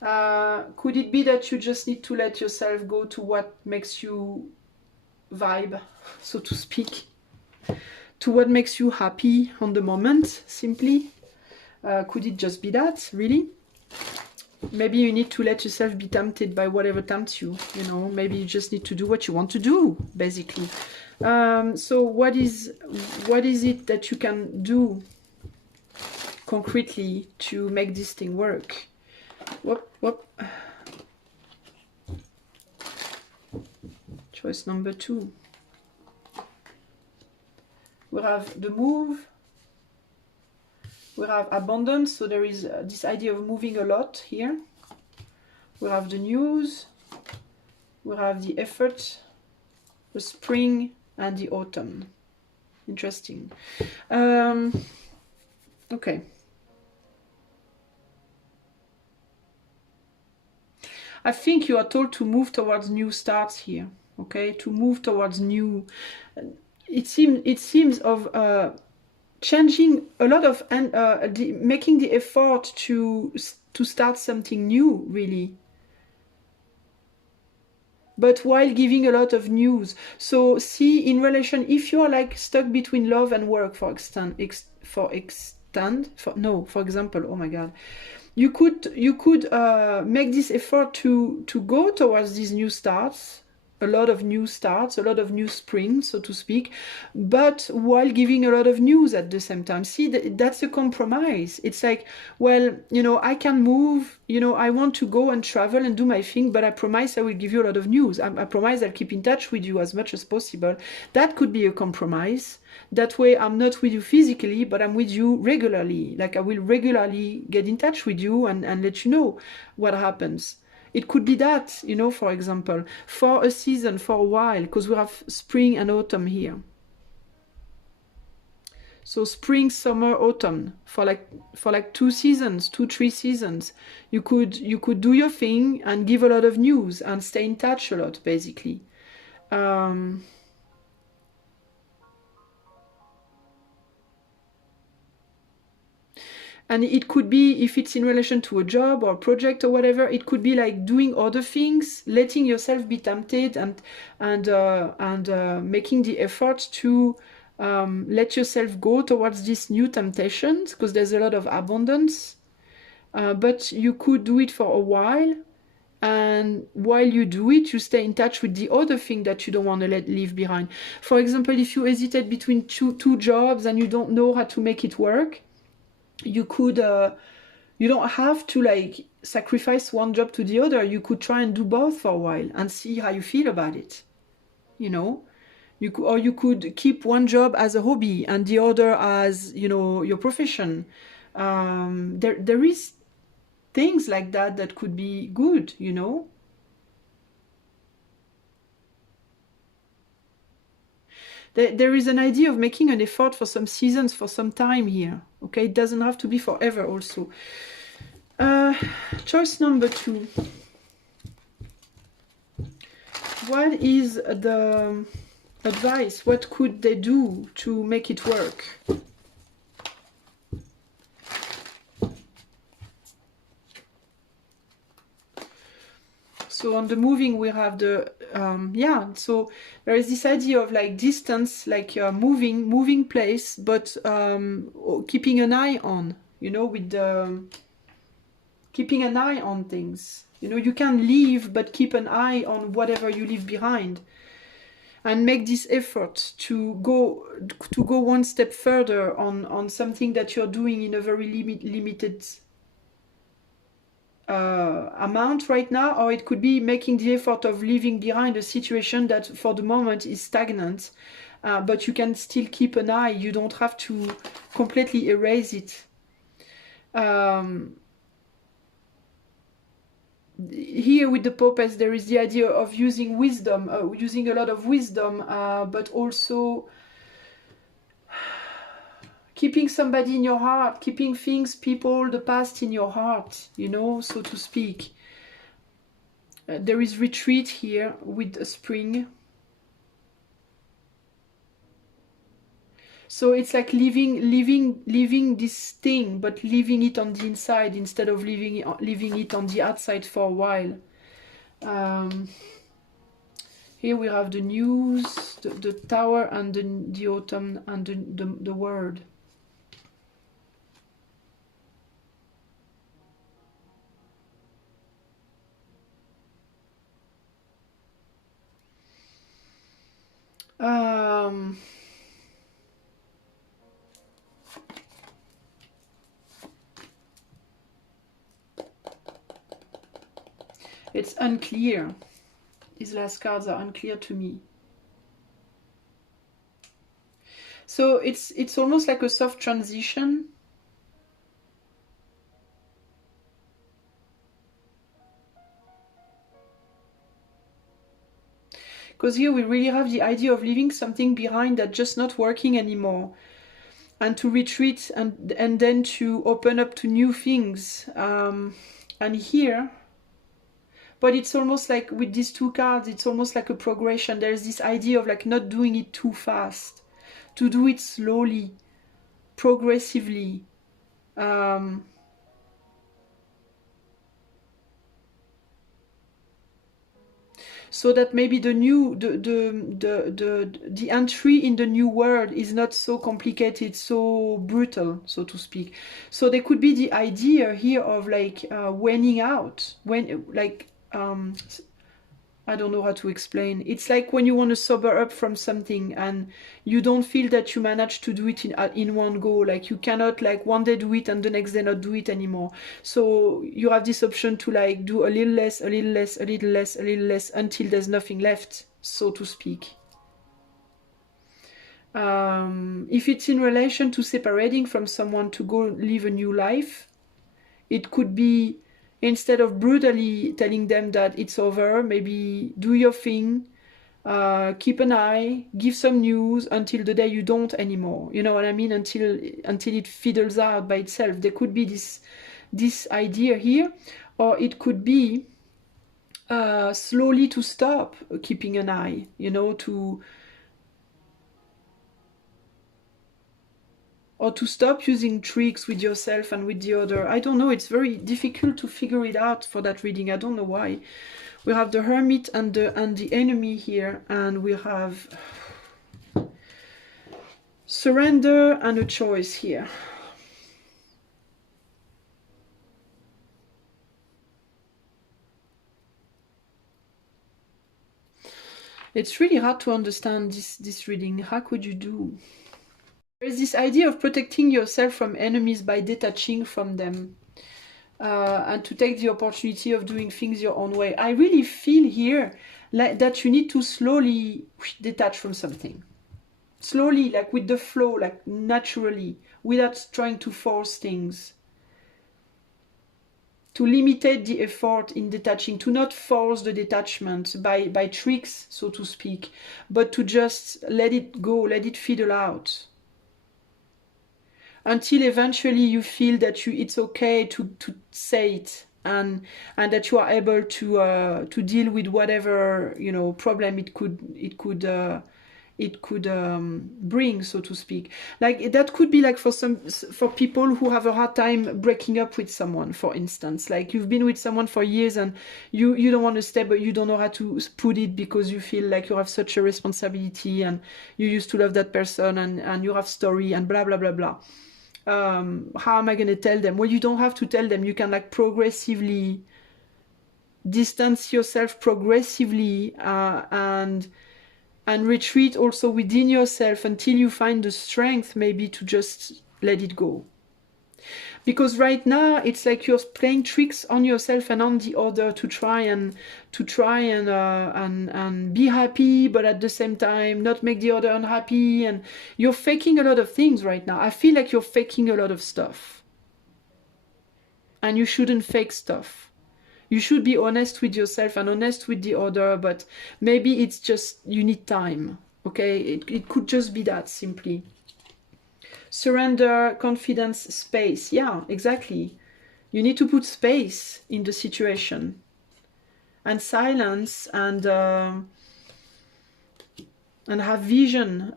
Could it be that you just need to let yourself go to what makes you vibe, so to speak, to what makes you happy on the moment, simply? Could it just be that, really? Maybe you need to let yourself be tempted by whatever tempts you, you know. Maybe you just need to do what you want to do, basically. So what is it that you can do concretely to make this thing work? Whoop. Choice number 2. We have the move. We have abundance. So there is this idea of moving a lot here. We have the news. We have the effort, the spring, and the autumn. Interesting. Okay. I think you are told to move towards new starts here. Okay, to move towards new. It seems of changing a lot of making the effort to start something new, really. But while giving a lot of news. So see, in relation, if you are like stuck between love and work, for example, oh my God. You could make this effort to go towards these new starts, a lot of new starts, a lot of new spring, so to speak, but while giving a lot of news at the same time. See, that's a compromise. It's like, well, you know, I can move, you know, I want to go and travel and do my thing, but I promise I will give you a lot of news. I promise I'll keep in touch with you as much as possible. That could be a compromise. That way I'm not with you physically, but I'm with you regularly. Like I will regularly get in touch with you and let you know what happens. It could be that, you know, for example, for a season, for a while, because we have spring and autumn here. So spring, summer, autumn, for like 2 seasons, 2-3 seasons. You could do your thing and give a lot of news and stay in touch a lot, basically. And it could be, if it's in relation to a job or a project or whatever, it could be like doing other things, letting yourself be tempted and making the effort to let yourself go towards these new temptations, because there's a lot of abundance. But you could do it for a while, and while you do it, you stay in touch with the other thing that you don't want to leave behind. For example, if you hesitate between two jobs and you don't know how to make it work, you could you don't have to like sacrifice one job to the other. You could try and do both for a while and see how you feel about it, you know. You could keep one job as a hobby and the other as, you know, your profession. There is things like that could be good, you know. There is an idea of making an effort for some seasons, for some time here. Okay, it doesn't have to be forever also. Choice number 2. What is the advice? What could they do to make it work? So on the moving, we have the, yeah, so there is this idea of like distance, like moving place, but keeping an eye on, you know, with the, keeping an eye on things. You know, you can leave, but keep an eye on whatever you leave behind. And make this effort to go one step further on something that you're doing in a very limited amount right now, or it could be making the effort of leaving behind a situation that for the moment is stagnant, but you can still keep an eye. You don't have to completely erase it. Here with the purpose, there is the idea of using wisdom, using a lot of wisdom, but also keeping somebody in your heart, keeping things, people, the past in your heart, you know, so to speak. There is retreat here with a spring. So it's like leaving this thing, but leaving it on the inside instead of leaving it on the outside for a while. Here we have the news, the tower, and the autumn, and the word. It's unclear. These last cards are unclear to me. So it's almost like a soft transition. Because here we really have the idea of leaving something behind that's just not working anymore. And to retreat and then to open up to new things. And here, but it's almost like with these two cards, it's almost like a progression. There's this idea of like not doing it too fast. To do it slowly, progressively. So that maybe the entry in the new world is not so complicated, so brutal, so to speak. So there could be the idea here of like weaning out, I don't know how to explain. It's like when you want to sober up from something and you don't feel that you manage to do it in one go. Like you cannot like one day do it and the next day not do it anymore. So you have this option to like do a little less, a little less, a little less, a little less until there's nothing left, so to speak. If it's in relation to separating from someone to go live a new life, it could be, instead of brutally telling them that it's over, maybe do your thing, keep an eye, give some news until the day you don't anymore. You know what I mean? Until it fiddles out by itself. There could be this idea here, or it could be slowly to stop keeping an eye, you know, or to stop using tricks with yourself and with the other. I don't know, it's very difficult to figure it out for that reading. I don't know why. We have the Hermit and the Enemy here, and we have surrender and a choice here. It's really hard to understand this reading. How could you do? There is this idea of protecting yourself from enemies by detaching from them, and to take the opportunity of doing things your own way. I really feel here like that you need to slowly detach from something. Slowly, like with the flow, like naturally, without trying to force things. to limitate the effort in detaching, to not force the detachment by tricks, so to speak, but to just let it go, let it fiddle out. Until eventually you feel that it's okay to say it, and that you are able to deal with whatever, you know, problem it could bring, so to speak. Like that could be like for people who have a hard time breaking up with someone, for instance. Like you've been with someone for years and you don't want to stay, but you don't know how to put it because you feel like you have such a responsibility and you used to love that person, and you have story and blah blah blah blah. How am I going to tell them? Well, you don't have to tell them. You can like progressively distance yourself progressively, and retreat also within yourself until you find the strength maybe to just let it go. Because right now it's like you're playing tricks on yourself and on the other to try and be happy, but at the same time not make the other unhappy, and you're faking a lot of things right now. I feel like you're faking a lot of stuff, and you shouldn't fake stuff. You should be honest with yourself and honest with the other, but maybe it's just you need time, okay? It could just be that, simply. Surrender, confidence, space. Yeah, exactly. You need to put space in the situation. And silence, and have vision.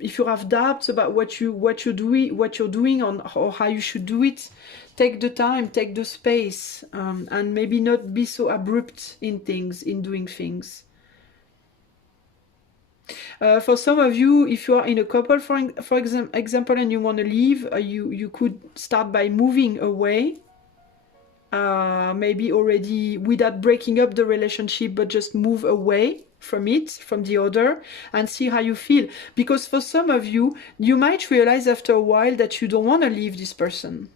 If you have doubts about what you're doing or how you should do it, take the time, take the space, and maybe not be so abrupt in doing things. For some of you, if you are in a couple, for example, and you want to leave, you could start by moving away. Maybe already without breaking up the relationship, but just move away from it, from the other, and see how you feel. Because for some of you, you might realize after a while that you don't want to leave this person.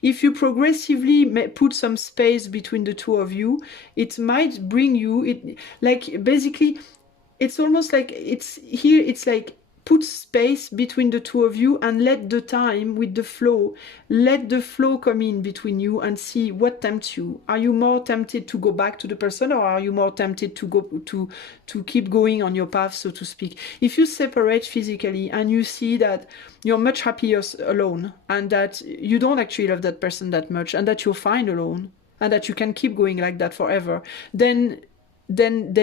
If you progressively put some space between the two of you, it might bring you, like basically, it's almost like it's like put space between the two of you and let the time with the flow, let the flow come in between you and see what tempts you. Are you more tempted to go back to the person, or are you more tempted to go to keep going on your path, so to speak? If you separate physically and you see that you're much happier alone, and that you don't actually love that person that much, and that you're fine alone, and that you can keep going like that forever, then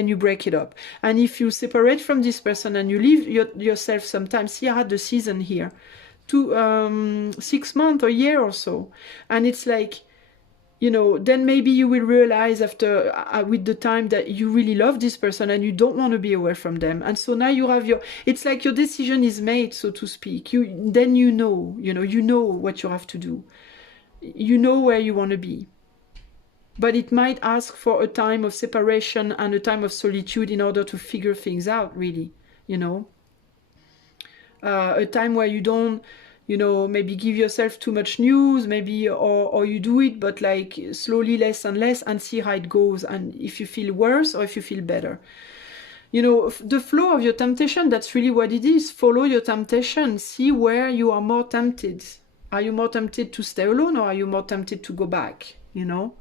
you break it up. And if you separate from this person and you leave yourself sometimes, see, I had the season here, 6 months or a year or so, and it's like, you know, then maybe you will realize after with the time that you really love this person and you don't want to be away from them. And so now you have it's like your decision is made, so to speak. You know what you have to do, you know where you want to be. But it might ask for a time of separation and a time of solitude in order to figure things out, really, you know. A time where you don't, you know, maybe give yourself too much news, maybe, or you do it, but like slowly, less and less, and see how it goes, and if you feel worse or if you feel better. You know, the flow of your temptation, that's really what it is. Follow your temptation. See where you are more tempted. Are you more tempted to stay alone, or are you more tempted to go back, you know?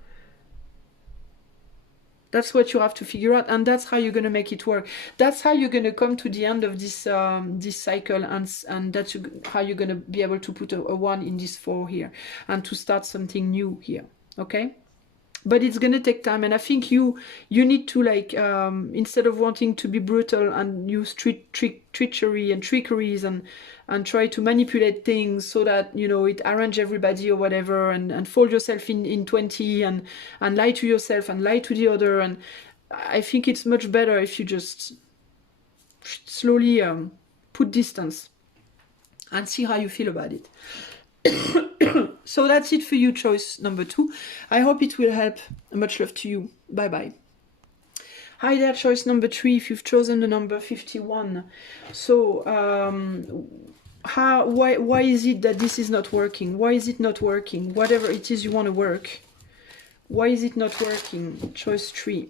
That's what you have to figure out, and that's how you're going to make it work. That's how you're going to come to the end of this cycle, and that's how you're going to be able to put a 1 in this 4 here, and to start something new here, okay? But it's going to take time, and I think you need to, like, instead of wanting to be brutal and use treachery and trickeries and try to manipulate things so that, you know, it arrange everybody or whatever, and fold yourself in 20 and lie to yourself and lie to the other. And I think it's much better if you just slowly put distance and see how you feel about it. So that's it for you, choice number 2. I hope it will help. Much love to you. Bye bye. Hi there, choice number 3, if you've chosen the number 51. So why is it that this is not working? Why is it not working? Whatever it is you want to work, why is it not working? Choice 3.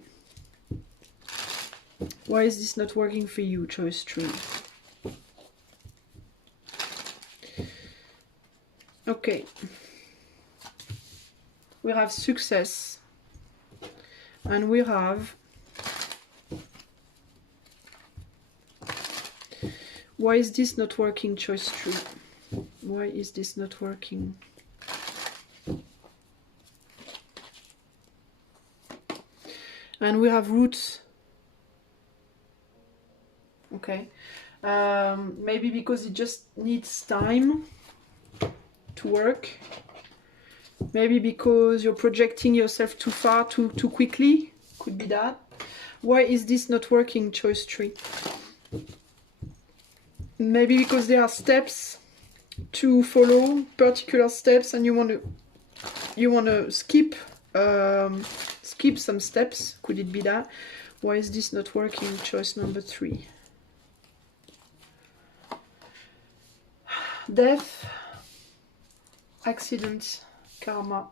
Why is this not working for you? Choice 3. Okay. we have success, and we have, why is this not working, choice 3? Why is this not working? And we have roots. Okay. Maybe because it just needs time to work. Maybe because you're projecting yourself too far, too quickly. Could be that. Why is this not working, choice 3? Maybe because there are steps to follow, particular steps, and you want to skip skip some steps. Could it be that? Why is this not working, choice number 3? Death, accident, karma,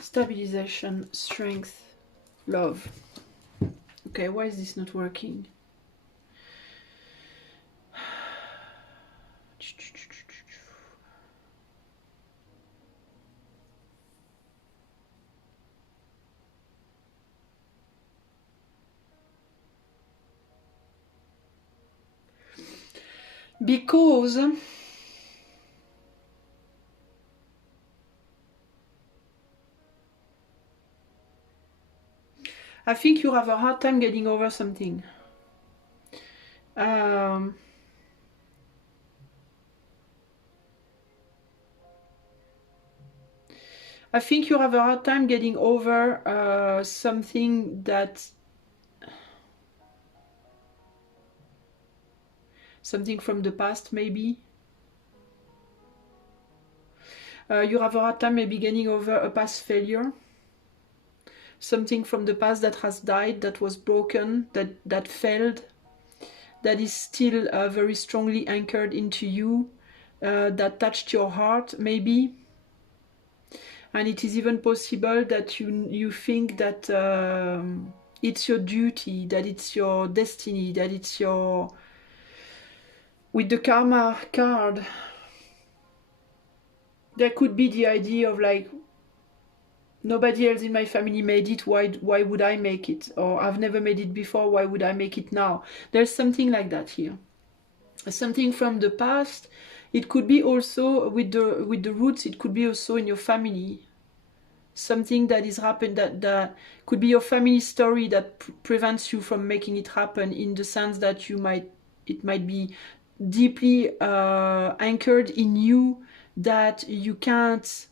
stabilization, strength, love. Okay, why is this not working? Because I think you have a hard time getting over something. I think you have a hard time getting over something that... something from the past, maybe. You have a hard time maybe getting over a past failure. Something from the past that has died, that was broken, that failed, that is still very strongly anchored into you, that touched your heart, maybe. And it is even possible that you think that it's your duty, that it's your destiny, that it's your... With the karma card, there could be the idea of like, nobody else in my family made it, why would I make it? Or I've never made it before, why would I make it now? There's something like that here. Something from the past. It could be also with the roots, it could be also in your family. Something that is happened that could be your family story that prevents you from making it happen, in the sense that it might be deeply anchored in you, that you can't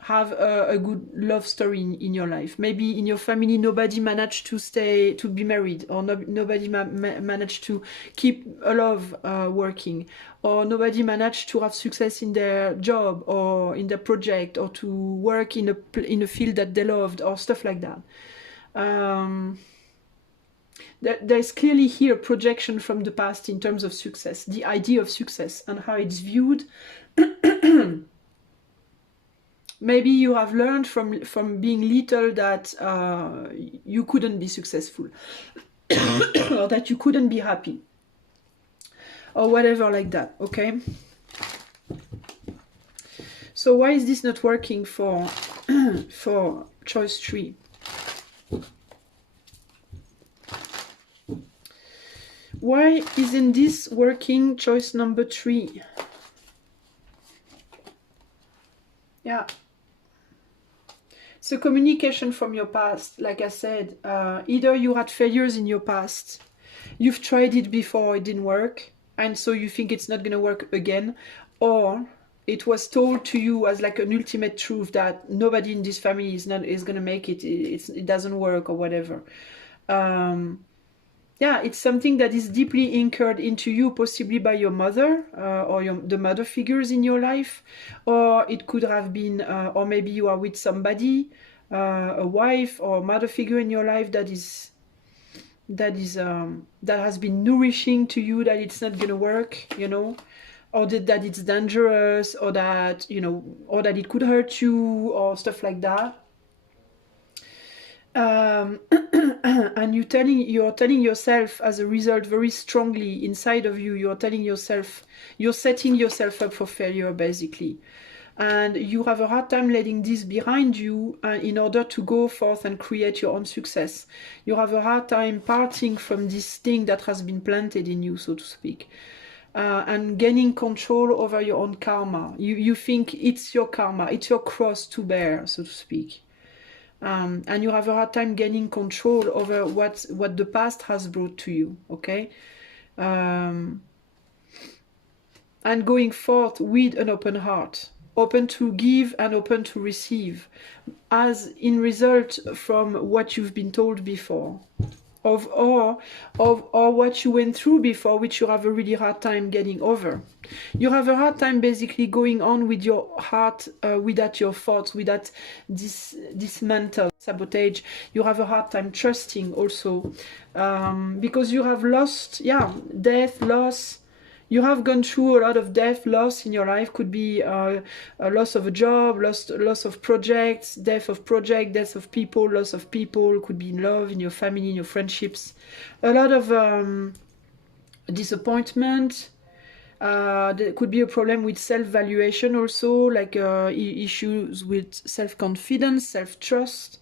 have a good love story in your life. Maybe in your family nobody managed to be married, or nobody managed to keep a love working, or nobody managed to have success in their job or in their project, or to work in a field that they loved, or stuff like that. There's clearly here projection from the past in terms of success, the idea of success and how it's viewed. Maybe you have learned from being little that you couldn't be successful, or that you couldn't be happy, or whatever like that, okay? So why is this not working for for choice 3? Why isn't this working, choice number 3? Yeah. So communication from your past, like I said, either you had failures in your past, you've tried it before, it didn't work, and so you think it's not going to work again, or it was told to you as like an ultimate truth that nobody in this family is going to make it, it doesn't work, or whatever. Yeah, it's something that is deeply anchored into you, possibly by your mother, or the mother figures in your life, or it could have been, or maybe you are with somebody, a wife or mother figure in your life that has been nourishing to you that it's not gonna work, you know, or that it's dangerous, or that, you know, or that it could hurt you, or stuff like that. And you're telling yourself as a result very strongly inside of you, you're telling yourself, you're setting yourself up for failure, basically. and you have a hard time letting this behind you in order to go forth and create your own success. You have a hard time parting from this thing that has been planted in you, so to speak, and gaining control over your own karma. You think it's your karma, it's your cross to bear, so to speak. And you have a hard time gaining control over what the past has brought to you, okay? And going forth with an open heart, open to give and open to receive, as in result from what you've been told before, or what you went through before, which you have a really hard time getting over. You have a hard time basically going on with your heart, without your thoughts, without this mental sabotage. You have a hard time trusting also, because you have lost, death, loss. You have gone through a lot of death, loss in your life. Could be a loss of a job, loss of projects, death of project, death of people, loss of people. Could be in love, in your family, in your friendships. A lot of disappointment. There could be a problem with self-valuation also, like issues with self-confidence, self-trust.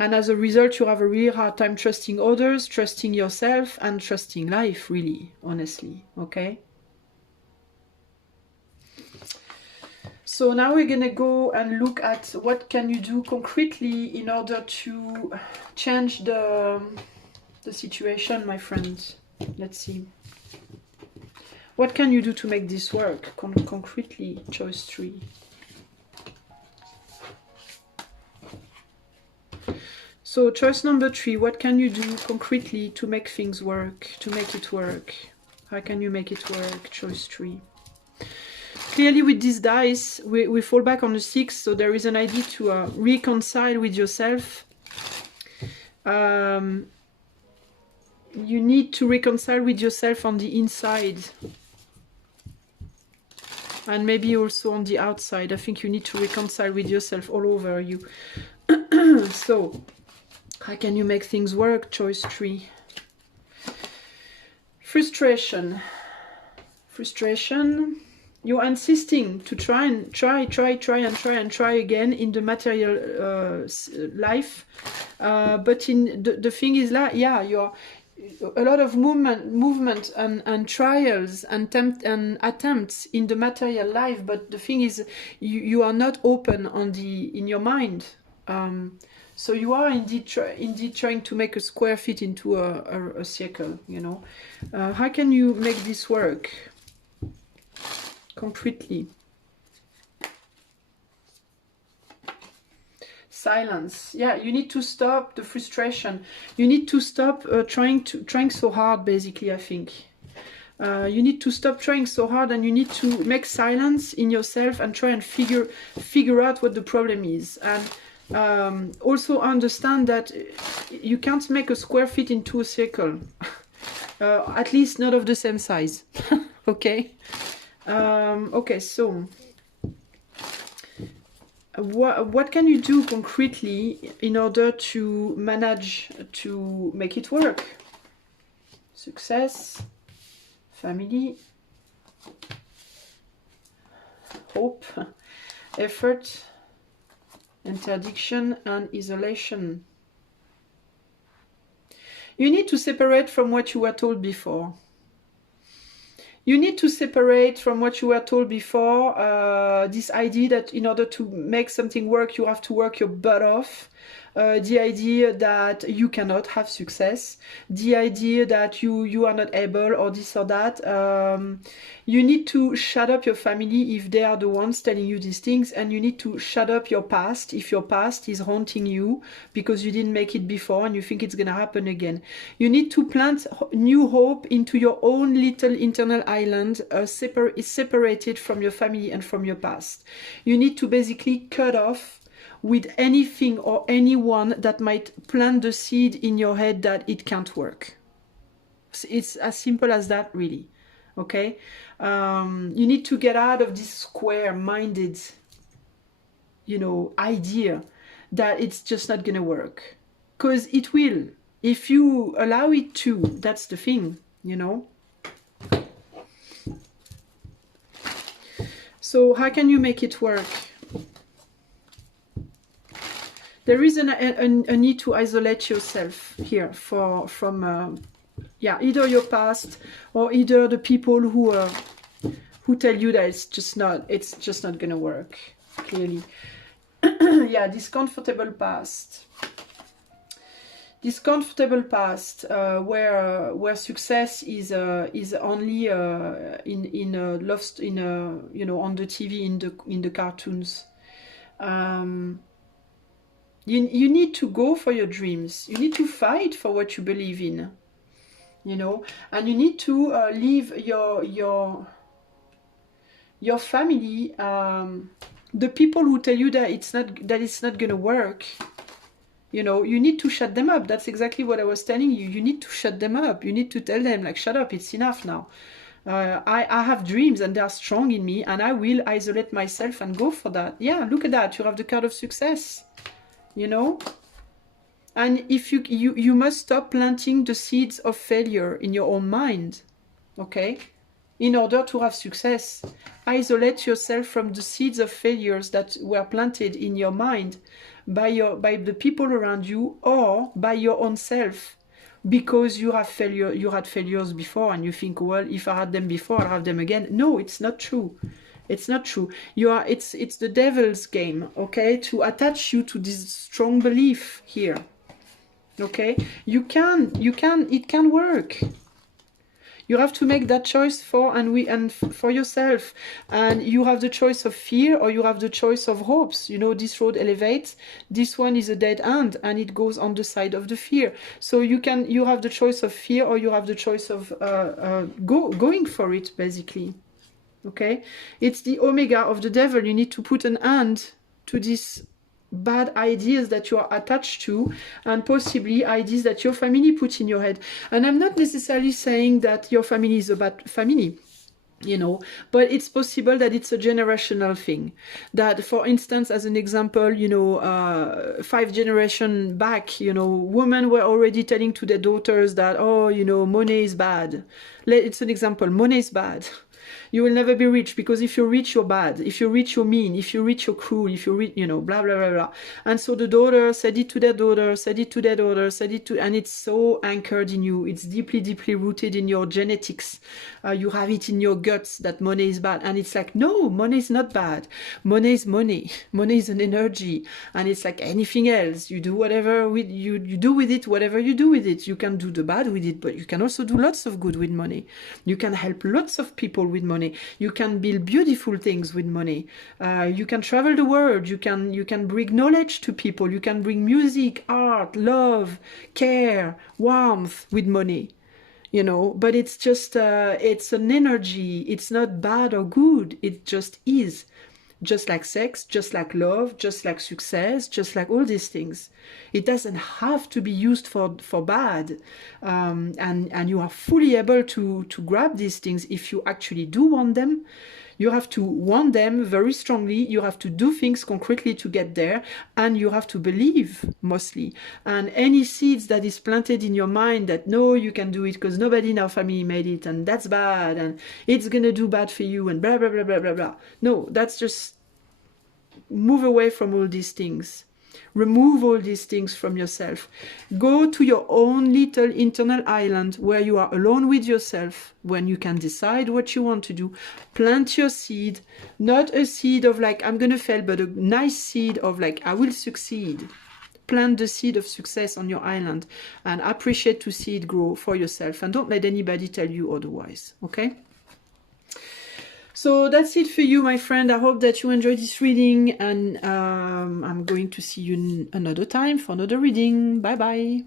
And as a result, you have a really hard time trusting others, trusting yourself, and trusting life, really, honestly, okay? So now we're going to go and look at what can you do concretely in order to change the situation, my friends. Let's see. What can you do to make this work concretely? Choice 3. So choice number 3, what can you do concretely to make things work, to make it work? How can you make it work? Choice 3. Clearly with these dice, we fall back on the 6, so there is an idea to reconcile with yourself. You need to reconcile with yourself on the inside. And maybe also on the outside. I think you need to reconcile with yourself all over you. So, how can you make things work? Choice 3. Frustration. Frustration. You're insisting to try again in the material life. But in the thing is that, you're a lot of movement and trials and attempts in the material life. But the thing is, you are not open in your mind. So you are indeed trying to make a square fit into a circle, you know. How can you make this work concretely? Silence. Yeah, you need to stop the frustration. You need to stop trying so hard, basically, I think. You need to stop trying so hard, and you need to make silence in yourself and try and figure out what the problem is. And also understand that you can't make a square fit into a circle. At least not of the same size. Okay? Okay, so what can you do concretely in order to manage to make it work? Success, family, hope, effort, interdiction, and isolation. You need to separate from what you were told before. You need to separate from what you were told before, this idea that in order to make something work, you have to work your butt off. The idea that you cannot have success, the idea that you are not able, or this or that. You need to shut up your family if they are the ones telling you these things, and you need to shut up your past if your past is haunting you because you didn't make it before and you think it's gonna happen again. You need to plant new hope into your own little internal island, separated from your family and from your past. You need to basically cut off with anything or anyone that might plant the seed in your head that it can't work. It's as simple as that, really. Okay? You need to get out of this square-minded, idea that it's just not gonna work. Because it will. If you allow it to, that's the thing, So how can you make it work? There is a need to isolate yourself here from yeah, either your past or either the people who tell you that it's just not gonna work, clearly. Yeah, this comfortable past. This comfortable past, where success is only lost in you know, on the TV, in the cartoons. You need to go for your dreams. You need to fight for what you believe in, you know, and you need to leave your family, the people who tell you that it's not gonna work. You know, you need to shut them up. That's exactly what I was telling you. You need to shut them up. You need to tell them, like, shut up, it's enough now. I have dreams and they are strong in me, and I will isolate myself and go for that. Yeah, look at that. You have the card of success. You know, and if you must stop planting the seeds of failure in your own mind, okay? In order to have success, isolate yourself from the seeds of failures that were planted in your mind by the people around you or by your own self, because you had failures before, and you think, well, if I had them before, I'll have them again. No, it's not true. It's not true. It's the devil's game, okay? To attach you to this strong belief here, okay? It can work. You have to make that choice for yourself, and you have the choice of fear or you have the choice of hopes. You know, this road elevates. This one is a dead end, and it goes on the side of the fear. So you have the choice of fear or you have the choice of going for it, basically. Okay, it's the omega of the devil. You need to put an end to these bad ideas that you are attached to, and possibly ideas that your family put in your head. And I'm not necessarily saying that your family is a bad family, you know, but it's possible that it's a generational thing. That, for instance, as an example, you know, 5 generations back, you know, women were already telling to their daughters that, oh, you know, money is bad. It's an example. Money is bad. You will never be rich, because if you're rich, you're bad. If you're rich, you're mean. If you're rich, you're cruel. If you're rich, you know, blah, blah, blah, blah. And so the daughter said it to their daughter, said it to their daughter, said it to, and it's so anchored in you. It's deeply, deeply rooted in your genetics. You have it in your guts that money is bad. And it's like, no, money is not bad. Money is money. Money is an energy. And it's like anything else. You do whatever you do with it, whatever you do with it. You can do the bad with it, but you can also do lots of good with money. You can help lots of people with money. You can build beautiful things with money. You can travel the world. You can bring knowledge to people. You can bring music, art, love, care, warmth with money. You know, but it's just it's an energy. It's not bad or good. It just is. Just like sex, just like love, just like success, just like all these things. It doesn't have to be used for bad. And you are fully able to grab these things if you actually do want them. You have to want them very strongly. You have to do things concretely to get there. And you have to believe, mostly. And any seeds that is planted in your mind that, no, you can do it because nobody in our family made it, and that's bad, and it's going to do bad for you, and blah, blah, blah, blah, blah, blah. No, that's just move away from all these things. Remove all these things from yourself. Go to your own little internal island where you are alone with yourself, when you can decide what you want to do. Plant your seed, not a seed of like, I'm going to fail, but a nice seed of like, I will succeed. Plant the seed of success on your island and appreciate to see it grow for yourself. And don't let anybody tell you otherwise, okay? So that's it for you, my friend. I hope that you enjoyed this reading, and I'm going to see you another time for another reading. Bye bye.